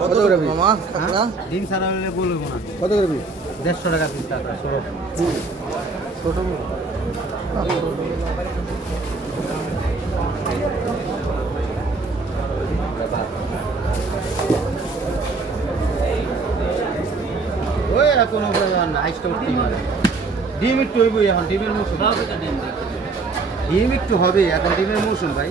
কত করে মামা ডিম ছাড়া হলে গোল হইব না। কত করে দেড়শো টাকা পিস ছোট। ওই কোনো আইসটা ডিম একটু হইবই এখন ডিমের মৌসুম। ডিম একটু হবে এখন ডিমের মৌসুম ভাই।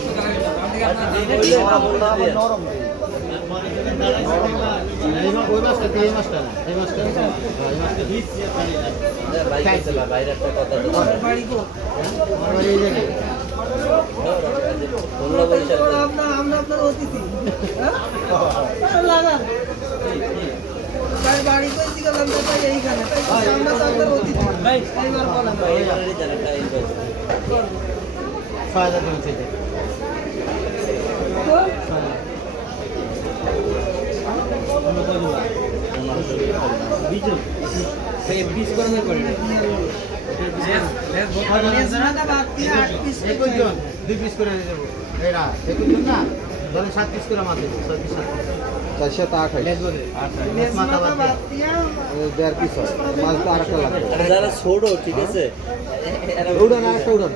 আমরা আপনার অতিথি লাগান তাই বাড়ি তো বলেন ছয় হাজার টাকা চাইতে বিশ করে করি একুশ জন দুই পিস করে দেবো এটা একুশ জন না ধরেন সাত পিস করে মাছ ছয় পিস সাত চারশো। দেড় হয়। মাছ তো আরেকটা লাগবে যারা ছোট ঠিক আছে? উড়ান আরেকটা উড়ান।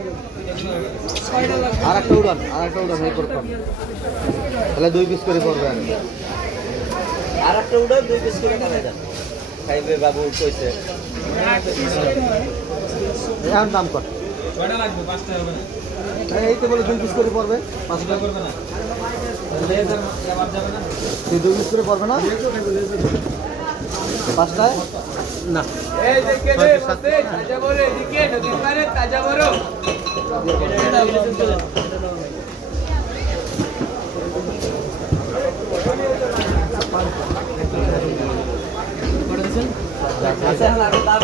আরেকটা উড়ান আরেকটা উড়ান এই করতাম। তাহলে দুই পিস করে করবে আমি। আর একটা উড়ে দুই পিস করে খাওয়া যান খাইবে বাবু কইছে। এখন দাম কর কয়টা লাগবে পাঁচটা হবে না। এই এই তো বলে দুই পিস করে পড়বে পাঁচ টাকা করবে না। তুই দুই পিস করে পড়বে না? পাঁচটায়? না। আচ্ছা আর তার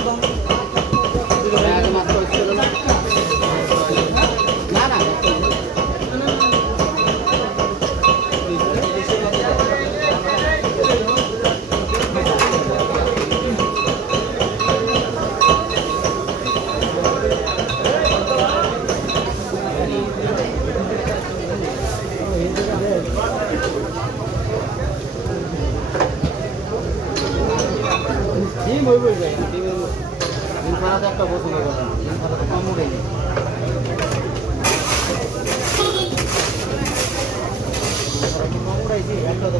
একটা ছাড়া কম উঠে কম একটা তো